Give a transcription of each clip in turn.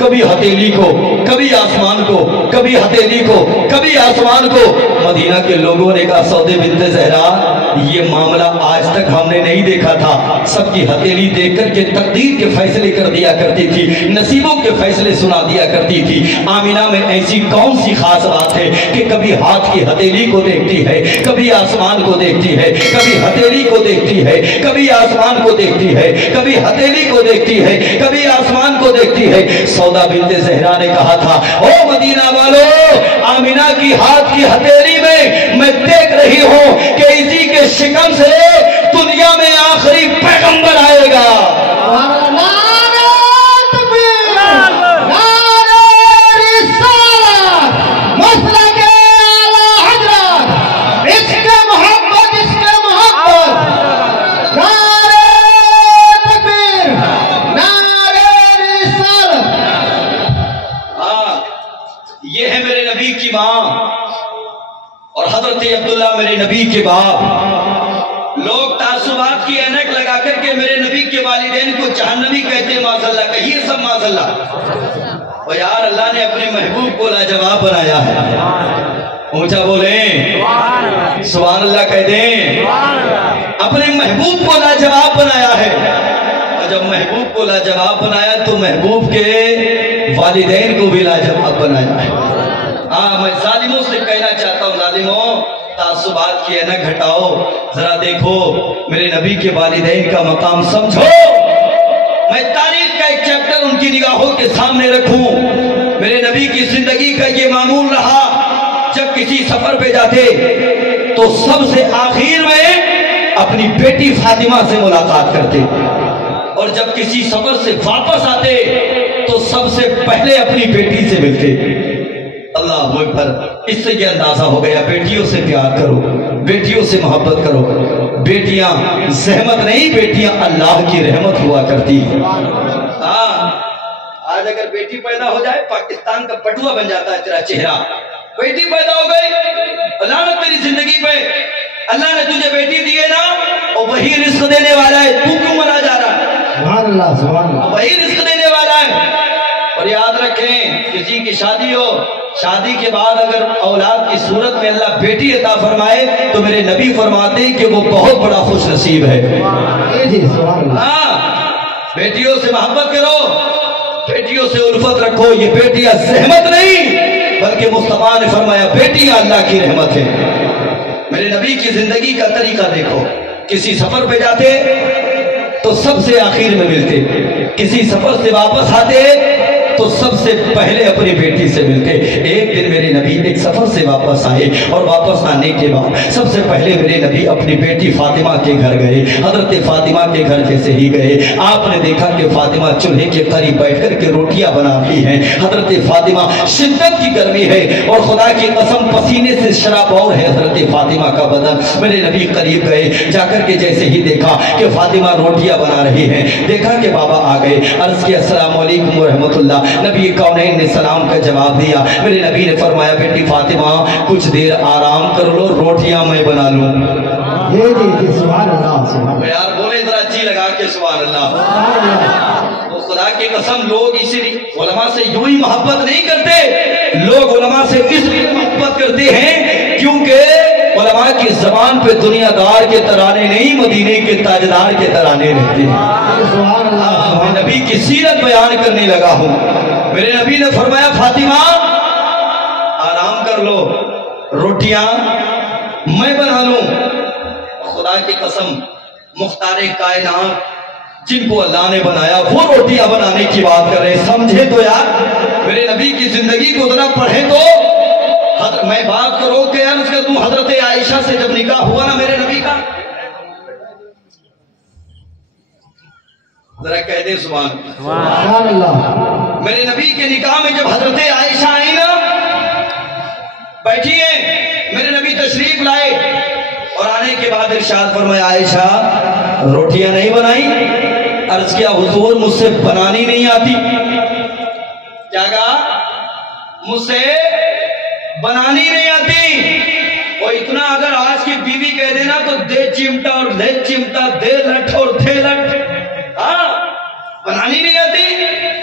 کبھی ہتھیلی کو، کبھی آسمان کو، کبھی ہتھیلی کو، کبھی آسمان کو۔ مدینہ کے لوگوں نے کہا سودے بنت زہرا یہ معاملہ آج تک ہم نے نہیں دیکھا تھا۔ سب کی ہتھیلی دیکھ کر کے تقدیر کے فیصلے کر دیا کرتی تھی، نصیبوں کے فیصلے سنا دیا کرتی تھی۔ آمینہ میں ایسی کون سی خاص بات ہے کہ کبھی ہاتھ کی ہتھیلی کو دیکھتی ہے، کبھی آسمان کو دیکھتی ہے، کبھی ہتھیلی کو دیکھتی ہے، کبھی آسمان کو دیکھتی ہے، کبھی ہتھیلی کو دیکھتی ہے، کبھی آسمان کو دیکھتی ہے۔ سودا بنت زہرا نے کہا تھا او مدینہ والو، آمینہ کی ہاتھ کی ہتھیلی میں دیکھ رہی ہوں کہ اسی کے شکم سے دنیا میں آخری پیغمبر آئے گا۔ عبداللہ میرے نبی کے باپ۔ لوگ تعصبات کی اینک لگا کر کے میرے نبی کے والدین کو جہنمی کہتے ہیں، معاذ اللہ، کہیے سب معاذ اللہ۔ اور یار اللہ نے اپنے محبوب کو لاجواب بنایا ہے۔ اونچا بولیں سبحان اللہ کہہ دیں۔ اپنے محبوب کو لاجواب بنایا ہے، اور جب محبوب کو لاجواب بنایا تو محبوب کے والدین کو بھی لاجواب بنایا ہے۔ میں ظالموں سے کہنا چاہتا ہوں، ظالموں تعصبات کی اینک ہٹاؤ، ذرا دیکھو میرے نبی کے والدین کا مقام سمجھو۔ میں تاریخ کا ایک چیپٹر ان کی نگاہوں کے سامنے رکھوں۔ میرے نبی کی زندگی کا یہ معمول رہا، جب کسی سفر پہ جاتے تو سب سے آخر میں اپنی بیٹی فاطمہ سے ملاقات کرتے، اور جب کسی سفر سے واپس آتے تو سب سے پہلے اپنی بیٹی سے ملتے۔ اللہ اکبر، اس سے یہ اندازہ ہو گیا بیٹیوں سے پیار کرو، بیٹیوں سے محبت کرو۔ بیٹیاں زحمت نہیں، بیٹیاں اللہ کی رحمت ہوا کرتی ہیں۔ آج اگر بیٹی پیدا ہو جائے پاکستان کا پٹوا بن جاتا ہے تیرا چہرہ۔ بیٹی پیدا ہو گئی، لعنت تیری زندگی پہ، اللہ نے تجھے بیٹی دی ہے نا، اور وہی رزق دینے والا ہے، تو کیوں منا جا رہا ہے؟ سبحان اللہ سبحان اللہ، وہی رزق دینے والا ہے۔ اور یاد رکھیں کسی کی شادی ہو، شادی کے بعد اگر اولاد کی صورت میں اللہ بیٹی عطا فرمائے تو میرے نبی فرماتے ہیں کہ وہ بہت بڑا خوش نصیب ہے۔ بیٹیوں سے محبت کرو، بیٹیوں سے الفت رکھو۔ یہ بیٹیاں زحمت نہیں بلکہ مصطفیٰ نے فرمایا بیٹیاں اللہ کی رحمت ہے۔ میرے نبی کی زندگی کا طریقہ دیکھو، کسی سفر پہ جاتے تو سب سے آخر میں ملتے، کسی سفر سے واپس آتے تو سب سے پہلے اپنی بیٹی سے ملتے۔ ایک دن میرے نبی ایک سفر سے واپس آئے، اور واپس آنے کے بعد سب سے پہلے میرے نبی اپنی بیٹی فاطمہ کے گھر گئے۔ حضرت فاطمہ کے گھر جیسے ہی گئے، آپ نے دیکھا کہ فاطمہ چولہے کے قریب بیٹھ کر کے روٹیاں بنا رہی ہیں۔ حضرت فاطمہ، شدت کی گرمی ہے اور خدا کی قسم پسینے سے شرابور ہے حضرت فاطمہ کا بدن۔ میرے نبی قریب گئے، جا کر کے جیسے ہی دیکھا کہ فاطمہ روٹیاں بنا رہی ہیں، دیکھا کہ بابا آ گئے، عرض کیا السلام علیکم ورحمۃ اللہ۔ نبی کونین نے سلام کا جواب دیا۔ میرے نبی نے فرمایا بیٹی فاطمہ کچھ دیر آرام کر لو، روٹیاں میں بنا لوں۔ سبحان اللہ، یار بولے ذرا جی لگا کے سبحان اللہ۔ وہ خدا کی قسم لوگ اسی لیے علماء سے یوں ہی محبت نہیں کرتے، لوگ علماء سے اس لیے محبت کرتے ہیں کیونکہ علماء کی زبان پہ دنیا دار کے ترانے نہیں، مدینے کے تاجدار کے ترانے رہتے ہیں۔ میں نبی کی سیرت بیان کرنے لگا ہوں۔ میرے نبی نے فرمایا فاطمہ آرام کر لو، روٹیاں میں بنا لوں۔ خدا کی قسم مختار کائنات جن کو اللہ نے بنایا وہ روٹیاں بنانے کی بات کر رہے ہیں، سمجھے تو یار میرے نبی کی زندگی کو ذرا پڑھے تو۔ میں بات کرو کہ عرض کر دوں حضرت عائشہ سے جب نکاح ہوا نا میرے نبی کا، ذرا کہہ دیں سبحان اللہ۔ میرے نبی کے نکاح میں جب حضرت عائشہ آئی نا، بیٹھی ہیں، میرے نبی تشریف لائے اور آنے کے بعد ارشاد فرمایا عائشہ روٹیاں نہیں بنائی؟ عرض کیا حضور مجھ سے بنانی نہیں آتی۔ کیا کہا؟ مجھ سے بنانی نہیں آتی۔ اور اتنا اگر آج کی بیوی کہہ دینا تو دے چمٹا اور لے چمٹا، دے لٹ اور تھے لٹ۔ بنانی نہیں آتی،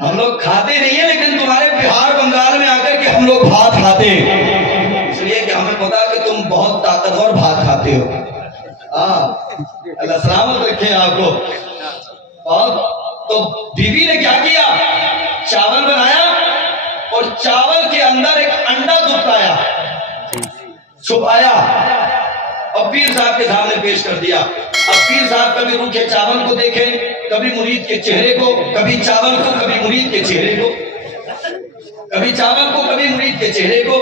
ہم لوگ کھاتے نہیں ہیں، لیکن تمہارے بہار بنگال میں آ کر کے ہم لوگ بھات کھاتے ہیں، اس لیے کہ ہمیں پتا کہ تم بہت طاقتور بھات کھاتے ہو۔ اللہ سلامت رکھے آپ کو۔ اور تو بیوی نے کیا کیا، چاول بنایا اور چاول کے اندر ایک انڈا دبکایا، چھپایا اور پیر صاحب کے سامنے پیش کر دیا۔ اب پیر صاحب کبھی روکھے چاول کو دیکھیں، کبھی مرید کے چہرے کو، کبھی چاول کو کبھی مرید کے چہرے کو، کبھی چاول کو کبھی مرید کے چہرے کو۔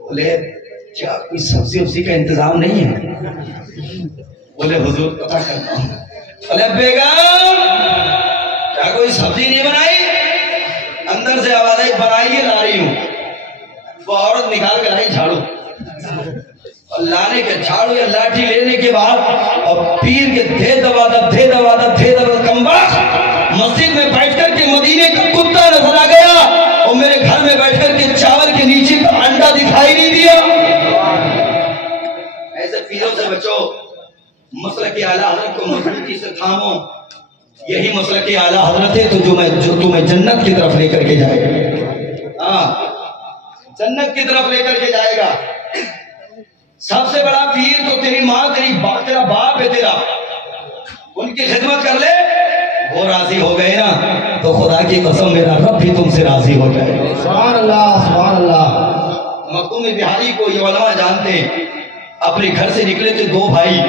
بولے کیا کوئی سبزی وبزی کا انتظام نہیں ہے؟ بولے حضور پتہ کرتا ہوں۔ بولے بیگم کیا کوئی سبزی نہیں بنائی؟ اندر سے آواز آئی بنائیے لا رہی ہوں۔ وہ عورت نکال کر آئی جھاڑو، لانے کے جھاڑو یا لاٹھی لینے کے بعد اور پیر کے دھے دبا کمبخت مسجد میں بیٹھ کر کے مدینے کا کتا نظر آ گیا اور میرے گھر میں بیٹھ کر کے چاول کے نیچے کا انڈا دکھائی نہیں دیا۔ ایسے پیروں سے بچو، مسلک اعلیٰ حضرت کو مضبوطی سے تھامو، یہی مسلک اعلیٰ حضرت ہے تو جو تمہیں جنت کی طرف لے کر کے جائے گا، جنت کی طرف لے کر کے جائے گا۔ سب سے بڑا پیر تو تیری ماں، تیرا باپ ہے، تیرا ان کی خدمت کر لے، وہ راضی ہو گئے نا تو خدا کی قسم میرا رب بھی تم سے راضی ہو جائے گا۔ سبحان اللہ سبحان اللہ۔ مخدوم بہاری کو یہ علماء جانتے ہیں، اپنے گھر سے نکلے تھے دو بھائی،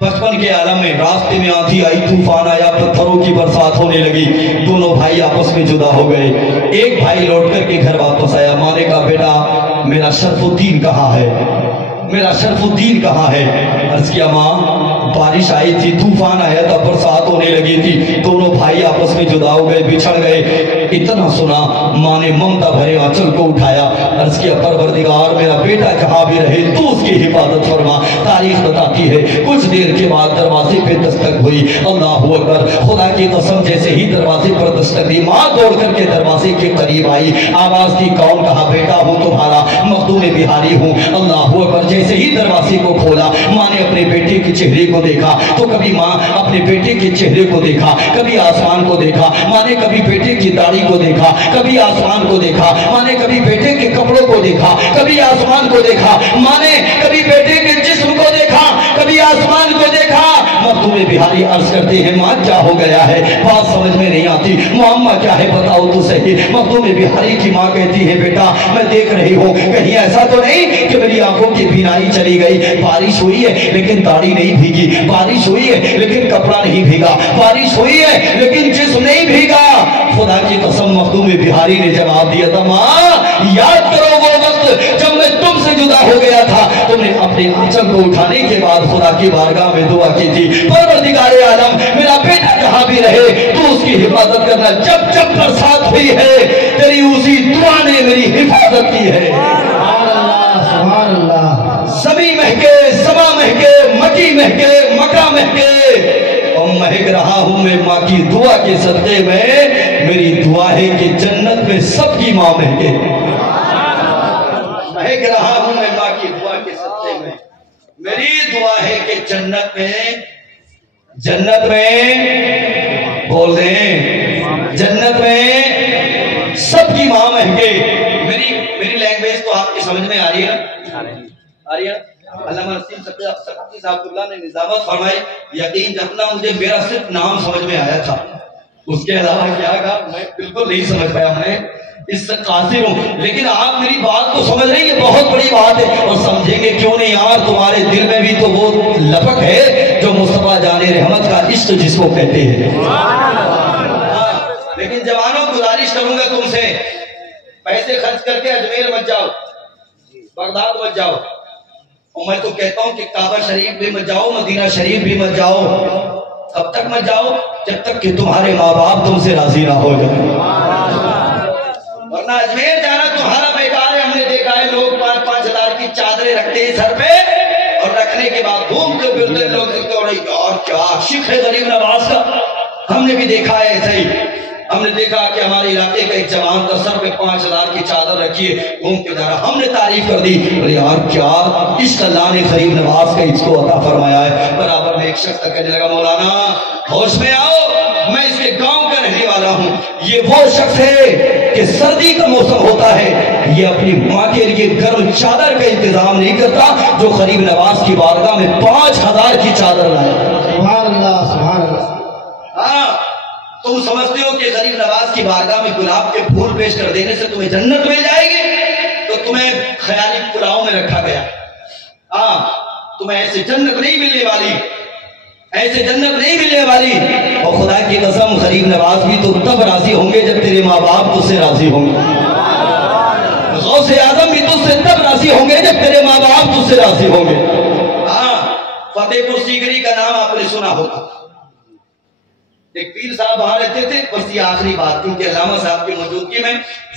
بچپن کے عالم میں راستے میں آندھی آئی، طوفان آیا، پتھروں کی برسات ہونے لگی، دونوں بھائی آپس میں جدا ہو گئے۔ ایک بھائی لوٹ کر کے گھر واپس آیا، ماں نے کہا بیٹا میرا شرف الدین کہاں ہے، میرا شرف الدین کہاں ہے؟ عرض کیا ماں بارش آئی تھی، طوفان آیا تھا، برسات ہونے لگی تھی، دونوں بھائی آپس میں جدا ہو گئے، بچھڑ گئے۔ اتنا سنا ماں نے ممتا بھرے آنچل کو اٹھایا، عرض کیا پروردگار میرا بیٹا جہاں بھی رہے تو اس کی حفاظت فرما۔ تاریخ بتاتی ہے کچھ دیر کے بعد دروازے پہ دستک ہوئی، اللہ اکبر، خدا کی قسم جیسے ہی دروازے پر دستک دی، ماں دوڑ کر کے دروازے کے قریب آئی، آواز دی کون؟ کہا بیٹا ہوں تمہارا مخدوم بہاری ہوں۔ اللہ اکبر، جیسے ہی دروازے کو کھولا ماں نے اپنے بیٹے کے چہرے کو دیکھا تو کبھی ماں اپنے بیٹے کے چہرے کو دیکھا، کبھی آسمان کو دیکھا، ماں نے کبھی بیٹے کی داڑھی کو دیکھا، کبھی آسمان کو دیکھا، ماں نے کبھی بیٹے کے کپڑوں کو دیکھا، کبھی آسمان کو دیکھا، ماں نے کبھی بیٹے کے جسم کو دیکھا، کبھی آسمان کو دیکھا۔ مخدوم بہاری عرض کرتے ہیں ماں کیا ہو گیا ہے؟ بات سمجھ میں نہیں آتی، معمہ کیا ہے بتاؤ تو صحیح۔ مخدوم بہاری کی ماں کہتی ہے بیٹا میں دیکھ رہی ہوں کہیں ایسا تو نہیں کہ میری آنکھوں کی بینائی چلی گئی، بارش ہوئی ہے لیکن داڑھی نہیں بھیگی، بارش ہوئی ہے لیکن کپڑا نہیں بھیگا، بارش ہوئی ہے لیکن جسم نہیں بھیگا۔ خدا کی قسم مخدوم بہاری نے جواب دیا تھا ماں یاد کرو وہ وقت جب میں تم سے جدا ہو گیا تھا، تم نے اپنے آنچل کو اٹھانے کے بعد خدا کی بارگاہ میں دعا کی تھی پروردگار عالم میرا بیٹا جہاں بھی رہے تو اس کی حفاظت کرنا، جب جب برسات ہوئی ہے تیری اسی دعا نے میری حفاظت کی ہے۔ سبحان اللہ۔ زمین مہکے، سما مہکے، مٹی مہکے، مکہ مہکے، اور مہک رہا ہوں میں ماں کی دعا کے صدقے میں، میری دعا ہے کہ جنت میں سب کی ماں مہکے۔ مہک رہا ہوں میں ماں کی دعا کے صدقے میں، میری دعا ہے کہ جنت میں بول دیں جنت میں سب کی ماں مہکے۔ میری لینگویج تو آپ کی سمجھ میں آ رہی ہے نا؟ آ رہی ہے؟ علامہ رسیم سقطی صاحب اللہ نے نظامت فرمائی، یقین رکھنا مجھے میرا صرف نام سمجھ میں آیا تھا، اس کے علاوہ کیا کہا میں بالکل نہیں سمجھ پایا، میں اس سے قاصر ہوں، لیکن آپ میری بات کو سمجھ رہے ہیں، یہ بہت بڑی بات ہے اور سمجھیں گے کیوں نہیں یار، تمہارے دل میں بھی تو وہ لپک ہے جو مصطفیٰ جان رحمت کا عشق جس کو کہتے ہیں۔ لیکن جوانوں گزارش کروں گا تم سے، پیسے خرچ کر کے اجمیر مت جاؤ، بغداد مت جاؤ، اور میں تو کہتا ہوں کہ کعبہ شریف بھی مت جاؤ، مدینہ شریف بھی مت جاؤ، کب تک مت جاؤ؟ جب تک کہ تمہارے ماں باپ تم سے راضی نہ ہو جائے، ورنہ اجمیر جانا تمہارا بیکار ہے۔ ہم نے دیکھا ہے لوگ 5-5 ہزار کی چادریں رکھتے ہیں سر پہ اور رکھنے کے بعد گھومتے پھرتے لوگ دیکھتے ہو رہے یار کیا عاشق ہے غریب نواز کا۔ ہم نے بھی دیکھا ہے ایسا ہی، ہم نے دیکھا کہ ہمارے علاقے کا ایک جوان تھا سر پہ 5 ہزار کی چادر رکھی ہے گھوم کے جا رہا، ہم نے تعریف کر دی یار کیا عشق اللہ نے غریب نواز کا اس کو عطا فرمایا ہے۔ برابر میں ایک شخص کہنے لگا مولانا ہوش میں آؤ، میں اس کے گاؤں کا یہ وہ شخص ہے کہ سردی کا موسم ہوتا ہے یہ اپنی ماں کے لیے گرم چادر کا انتظام نہیں کرتا جو غریب نواز کی بارگاہ میں 5000 کی چادر لائے. سبحان اللہ سبحان اللہ. ہاں تم سمجھتے ہو کہ غریب نواز کی بارگاہ میں گلاب کے پھول پیش کر دینے سے تمہیں جنت مل جائے گی؟ تو تمہیں خیالی پلاؤں میں رکھا گیا. ہاں تمہیں ایسے جنت نہیں ملنے والی, ایسے جنت نہیں ملنے والی. اور خدا کی قسم غریب نواز بھی تو تب راضی ہوں گے جب تیرے ماں باپ تجھ سے راضی ہوں گے. غوث اعظم بھی تجھ سے تب راضی ہوں گے جب تیرے ماں باپ تجھ سے راضی ہوں گے. ہاں فتح پور سیکری کا نام آپ نے سنا ہوگا. ایک پیر صاحب وہاں رہتے تھے. بس یہ آخری بات, کیونکہ علامہ صاحب کی موجودگی میں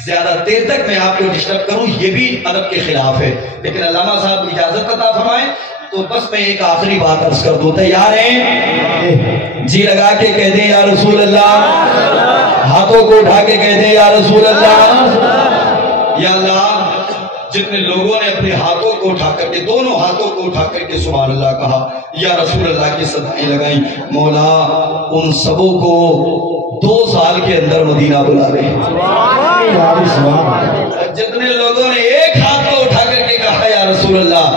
زیادہ دیر تک میں آپ کو ڈسٹرب کروں یہ بھی ادب کے خلاف ہے, لیکن علامہ صاحب اجازت عطا فرمائیں تو بس میں ایک آخری بات عرض کر دوں. تیار ہیں؟ جی لگا کے کہہ دیں یا رسول اللہ, ہاتھوں کو اٹھا کے کہہ دیں یا رسول اللہ. یا اللہ جتنے لوگوں نے اپنے ہاتھوں کو اٹھا کر کے, دونوں ہاتھوں کو اٹھا کر کے سبحان اللہ کہا, یا رسول اللہ کی صدائیں لگائیں, مولا ان سبوں کو 2 سال کے اندر مدینہ بلا رہے ہیں. جتنے لوگوں نے ایک ہاتھ کو اٹھا کر کے کہا یا رسول اللہ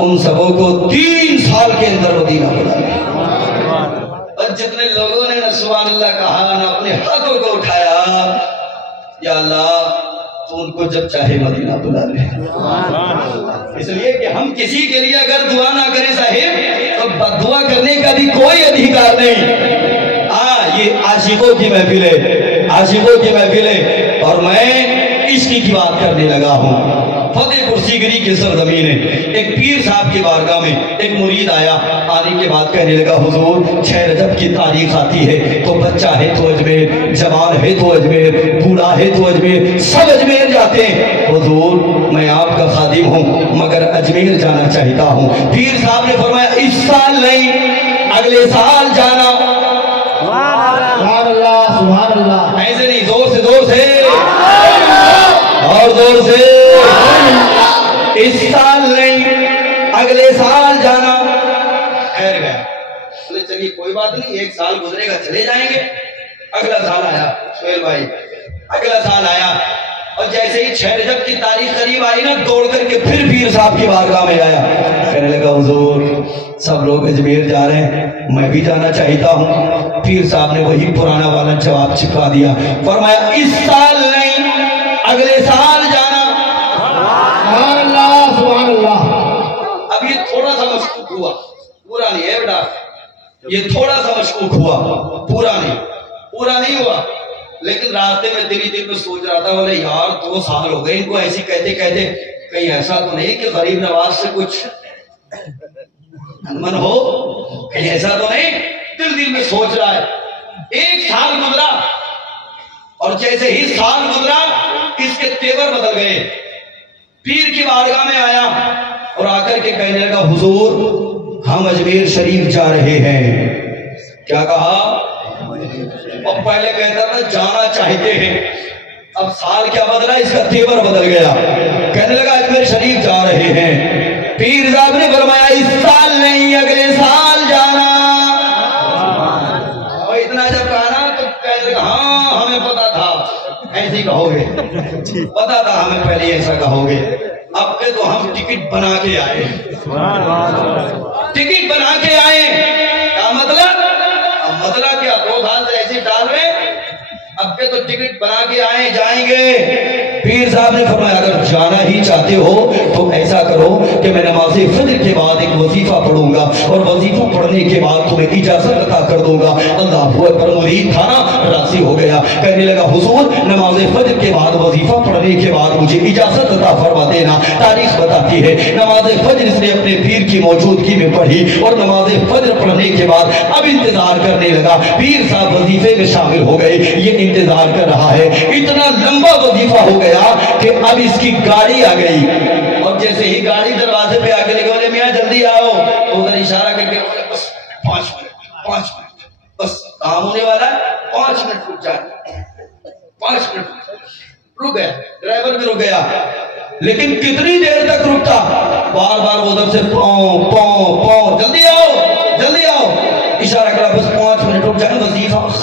ان سبوں کو 3 سال کے اندر مدینہ بلا رہے ہیں. اور جتنے لوگوں نے نہ سبحان اللہ کہا نہ اپنے ہاتھوں کو اٹھایا, یا اللہ تو ان کو جب چاہے مدینہ بلا لے. اس لیے کہ ہم کسی کے لیے اگر دعا نہ کریں صاحب تو بد دعا کرنے کا بھی کوئی ادھیکار نہیں. ہاں یہ عاشقوں کی محفل ہے, عاشقوں کی محفل ہے, اور میں عشق کی بات کرنے لگا ہوں. فتح پور سیکری کی سرزمین ہے. ایک پیر صاحب کی بارگاہ میں ایک مرید آیا, آنے کے بعد کہنے لگا حضور 6 رجب کی تاریخ آتی ہے تو بچہ ہے تو اجمیر, جوان ہے تو اجمیر, بوڑھا ہے تو اجمیر, سب اجمیر جاتے ہیں. حضور میں آپ کا خادم ہوں مگر اجمیر جانا چاہتا ہوں. پیر صاحب نے فرمایا اس سال نہیں اگلے سال جانا. سبحان اللہ سبحان اللہ. ایسے نہیں, زور سے اور زور سے. اس سال نہیں اگلے سال جانا. خیر گیا, بولے چلیے کوئی بات نہیں, 1 سال گزرے گا چلے جائیں گے. اگلا سال آیا سہیل بھائی, اگلا سال آیا, اور جیسے ہی 6 رجب کی تاریخ قریب آئی نا دوڑ کر کے پھر پیر صاحب کی بارگاہ میں آیا. کہنے لگا حضور سب لوگ اجمیر جا رہے ہیں میں بھی جانا چاہتا ہوں. پیر صاحب نے وہی پرانا والا جواب چپکا دیا, فرمایا اس سال نہیں اگلے سال جانا. سبحان اللہ سبحان اللہ. اب یہ تھوڑا سا مشکوک ہوا, پورا نہیں ہے بیٹا, یہ تھوڑا سا مشکوک ہوا, پورا نہیں ہوا. لیکن راستے میں دل میں سوچ رہا تھا بولے یار 2 سال ہو گئے ان کو ایسی کہتے کہیں ایسا تو نہیں کہ غریب نواز سے کچھ انمن ہو, کہیں ایسا تو نہیں. دل میں سوچ رہا ہے. 1 سال گزرا, اور جیسے ہی سال گزرا اس کے تیور بدل گئے. پیر کی بارگاہ میں آیا اور آ کر کے کہنے لگا حضور ہم اجمیر شریف جا رہے ہیں. کیا کہا؟ اور پہلے کہتا تھا جانا چاہتے ہیں, اب سال کیا بدلا, اس کا تیور بدل گیا. کہنے لگا اجمیر شریف جا رہے ہیں. پیر صاحب نے فرمایا اس سال نہیں اگلے سال جانا. اور اتنا جب کہا نا تو کہنے لگا ہاں ہمیں پتا تھا ایسے ہی کہو گے, پتا تھا ہمیں پہلے ایسا کہو گے. اب کے تو ہم ٹکٹ بنا کے آئے, ٹکٹ بنا کے آئے. کیا مطلب؟ مطلب کیا 2 سال سے ایسے ڈال رہے, اب کے تو ٹکٹ بنا کے آئے جائیں گے. پیر صاحب نے فرمایا اگر جانا ہی چاہتے ہو تو ایسا کرو کہ میں نماز فجر کے بعد ایک وظیفہ پڑھوں گا, اور وظیفہ پڑھنے کے بعد تمہیں اجازت عطا کر دوں گا. اللہ اکبر, مرید تھا نا راضی ہو گیا. کہنے لگا حضور نماز فجر کے بعد وظیفہ پڑھنے کے بعد مجھے اجازت عطا فرما دینا. تاریخ بتاتی ہے نماز فجر اس نے اپنے پیر کی موجودگی میں پڑھی, اور نماز فجر پڑھنے کے بعد اب انتظار کرنے لگا. پیر صاحب وظیفے میں شامل ہو گئے, یہ انتظار کر رہا ہے. اتنا لمبا وظیفہ ہو گیا کہ اب اس کی گاڑی آ گئی, اور جیسے ہی گاڑی دروازے پہ آ کے لگے بولے میاں جلدی آؤ, تو ادھر اشارہ کر کے بولے بس 5 منٹ بس کام ہونے والا ہے, 5 منٹ رک جائے. 5 منٹ رک گیا, ڈرائیور بھی رک گیا. لیکن کتنی دیر تک رکتا, بار بار وہ ادھر سے پوں جلدی آؤ اشارہ کرا, بس 5 منٹ رک جائے, وظیفہ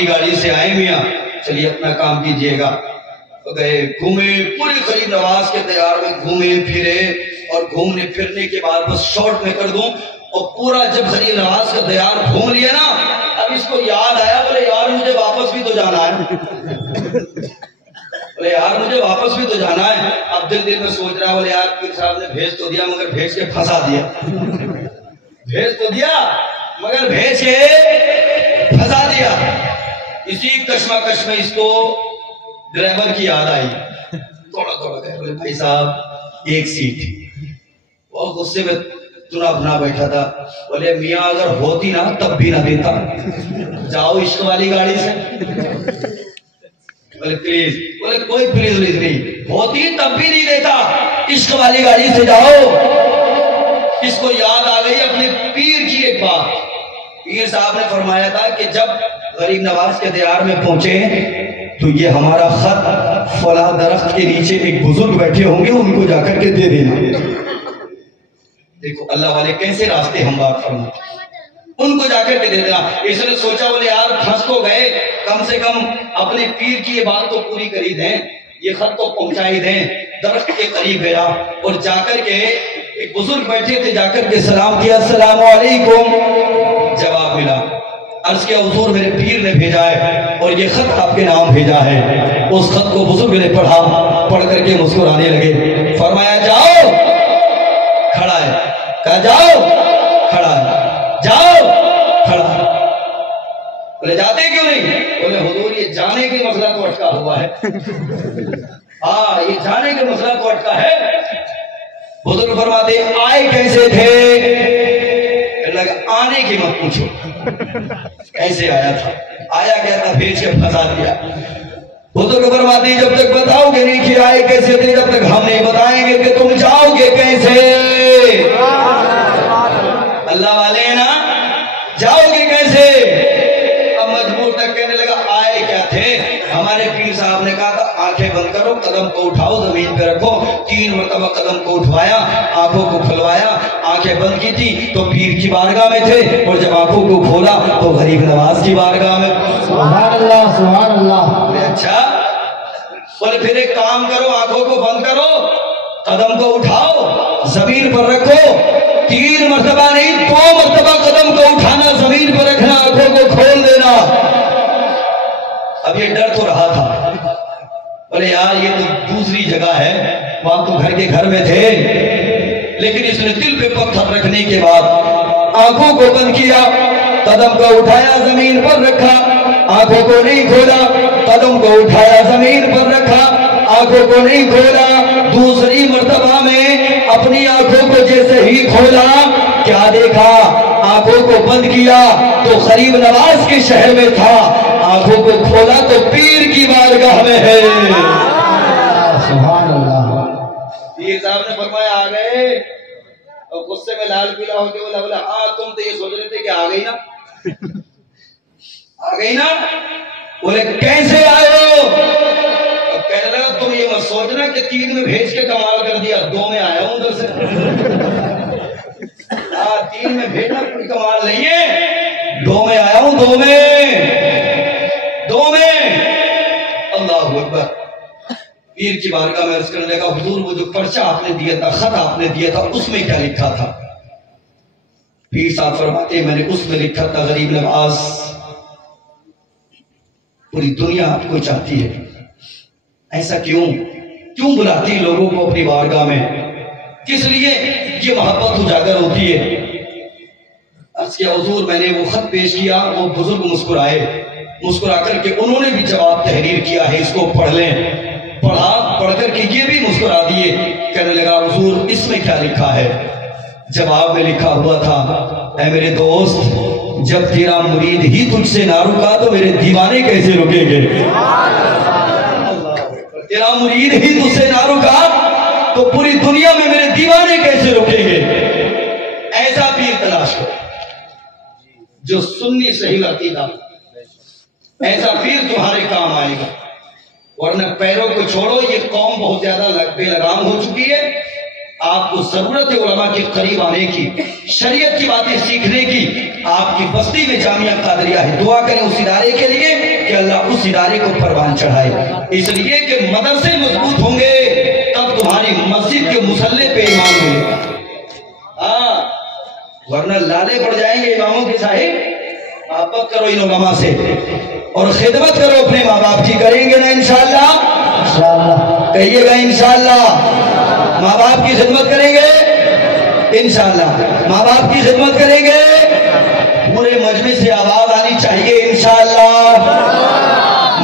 والی گاڑی سے آئے میاں چلیے اپنا کام کیجئے گا. گئے گھومے پورے غریب نواز کے دیار میں گھومے پھرے اور گھومنے پھرنے کے بعد بس شارٹ میں کر دوں اور پورا جب غریب نواز کا دیار گھوم لیا نا اب اس کو یاد آیا بولے یار مجھے واپس بھی تو جانا ہے. بولے یار مجھے واپس بھی تو جانا ہے. اب دل میں سوچ رہا بولے یار پیر صاحب نے بھیج تو دیا مگر بھیج کے پھنسا دیا. بھیج تو دیا مگر بھیج کے پھنسا دیا. اسی کشمکش میں اس کو ڈرائیور کی یاد آئی. تھوڑا گئے بولے بھائی صاحب ایک سیٹ. وہ غصے میں تنا بنا بیٹھا تھا. بولے میاں اگر ہوتی نا تب بھی نہ دیتا. جاؤ عشق والی گاڑی سے. بولے پلیز. بولے کوئی پلیز نہیں, ہوتی تب بھی نہیں دیتا. عشق والی گاڑی سے جاؤ. اس کو یاد آ گئی اپنے پیر کی ایک بات. پیر صاحب نے فرمایا تھا کہ جب غریب نواز کے دیار میں پہنچے تو یہ ہمارا خط فلاں درخت کے نیچے ایک بزرگ بیٹھے ہوں گے ان کو جا کر کے دے دینا. دیکھو اللہ والے کیسے راستے ہموار فرماتے, ان کو جا کر کے دے دینا. اس نے سوچا بولے یار پھنس کو گئے, کم سے کم اپنے پیر کی یہ بات تو پوری کر ہی دیں, یہ خط تو پہنچا ہی دیں. درخت کے قریب گیا اور جا کر کے ایک بزرگ بیٹھے تھے, جا کر کے سلام کیا, السلام علیکم. جواب ملا. عرض کیا حضور میرے پیر نے بھیجا ہے اور یہ خط آپ کے نام بھیجا ہے. اس خط کو بزرگ نے پڑھا, پڑھ کر کے مسکرانے لگے. فرمایا جاؤ. کھڑا ہے. کہا جاؤ. کھڑا ہے. جاؤ. کھڑا ہے. بولے جاتے کیوں نہیں؟ بولے حضور یہ جانے کے مسئلہ تو اٹکا ہوا ہے. ہاں یہ جانے کے مسئلہ تو اٹکا ہے. بزرگ فرماتے آئے کیسے تھے؟ آنے کی مت پوچھو, کیسے آیا تھا. آیا کیا تھا, بھیج کے پھنسا دیا. بزرگ فرماتے جب تک بتاؤ گے نہیں کہ آئے کیسے تھے, جب تک ہم نہیں بتائیں گے کہ تم جاؤ گے کیسے. اللہ والے نا جاؤ گے کیسے. اب مجبور تک کہنے لگا آئے کیا تھے. ہمارے پیر صاحب نے کہا تھا آنکھیں بند کرو, قدم کو اٹھاؤ, زمین پہ رکھو. 3 مرتبہ قدم کو اٹھوایا, آنکھوں کو کھلوایا, آنکھیں بند کی تھی تو پیر کی بارگاہ میں تھے, اور جب آنکھوں کو کھولا تو غریب نواز کی بارگاہ میں. سبحان اللہ سبحان اللہ. اچھا بولے پھر ایک کام کرو, آنکھوں کو بند کرو, قدم کو اٹھاؤ, زمین پر رکھو. 3 مرتبہ نہیں 2 مرتبہ قدم کو اٹھانا, زمین پر رکھنا, آنکھوں کو کھول دینا. اب یہ ڈر تو رہا تھا. بولے یار یہ تو دوسری جگہ ہے, وہاں تو گھر کے گھر میں تھے. لیکن اس نے دل پہ پتھر رکھنے کے بعد آنکھوں کو بند کیا, قدم کو اٹھایا, زمین پر رکھا, آنکھوں کو نہیں کھولا. قدم کو اٹھایا, زمین پر رکھا, آنکھوں کو نہیں کھولا. دوسری مرتبہ میں اپنی آنکھوں کو جیسے ہی کھولا, کیا دیکھا, آنکھوں کو بند کیا تو غریب نواز کے شہر میں تھا, آنکھوں کو کھولا تو پیر کی بارگاہ میں ہے. سبحان اللہ. پیر صاحب نے فرمایا آ گئے, اور غصے میں لال پیلا ہو کے بولا ہاں تم تو یہ سوچ رہے تھے کہ آ گئی نا, آ گئی نا. بولے کیسے آئے ہو؟ اب کہنے لگا تم یہ مت سوچنا کہ 3 میں بھیج کے کمال کر دیا, 2 میں آیا ہوں ادھر سے. 3 میں بھیجنا کوئی کمال نہیں ہے, 2 میں آیا ہوں, 2 میں. اللہ اکبر. پیر کی بارگاہ میں عرض کرنے لگا حضور وہ جو پرچہ آپ نے دیا تھا, خط آپ نے دیا تھا, اس میں کیا لکھا تھا؟ پیر صاحب فرماتے میں نے اس میں لکھا تھا غریب نواز پوری دنیا آپ کو چاہتی ہے. ایسا کیوں بلاتی لوگوں کو اپنی بارگاہ میں, کس لیے یہ محبت اجاگر ہوتی ہے؟ عرض کیا حضور میں نے وہ خط پیش کیا, وہ بزرگ مسکرائے, مسکرا کر کے انہوں نے بھی جواب تحریر کیا ہے, اس کو پڑھ لیں. پڑھا, پڑھ کر کے یہ بھی مسکرا دیے. کہنے لگا حضور اس میں کیا لکھا ہے؟ جواب میں لکھا ہوا تھا اے میرے دوست جب تیرا مرید ہی تجھ سے نہ رکا تو میرے دیوانے کیسے رکیں گے. تیرا مرید ہی تجھ سے نہ رکا تو پوری دنیا میں میرے دیوانے کیسے رکیں گے. ایسا پیر تلاش کرو جو سنی صحیح عقیدہ, ایسا پیر تمہارے کام آئے گا. ورنہ پیروں کو چھوڑو, یہ قوم بہت زیادہ بے لگام ہو چکی ہے. آپ کو ضرورت ہے علماء کے قریب آنے کی, شریعت کی باتیں سیکھنے کی. آپ کی بستی میں جامعہ قادریہ ہے, دعا کریں اس ادارے کے لیے کہ اللہ اس ادارے کو پروان چڑھائے، اس لیے کہ مدرسے مضبوط ہوں گے تب تمہاری مسجد کے مصلے پہ ایمان ملے گا، ہاں ورنہ لالے پڑ جائیں گے اماموں کے صاحب۔ محبت کرو ان علماء سے اور خدمت کرو اپنے ماں باپ کی، کریں گے نا انشاءاللہ؟ انشاءاللہ کہیے گا انشاءاللہ؟ ماں باپ کی خدمت کریں گے انشاءاللہ، ماں باپ کی خدمت کریں گے، پورے مجمع سے آواز آنی چاہیے انشاءاللہ،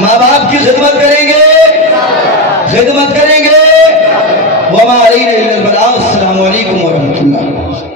ماں باپ کی خدمت کریں گے، خدمت کریں گے۔ وما علینا الا البلاغ۔ السلام علیکم ورحمۃ اللہ۔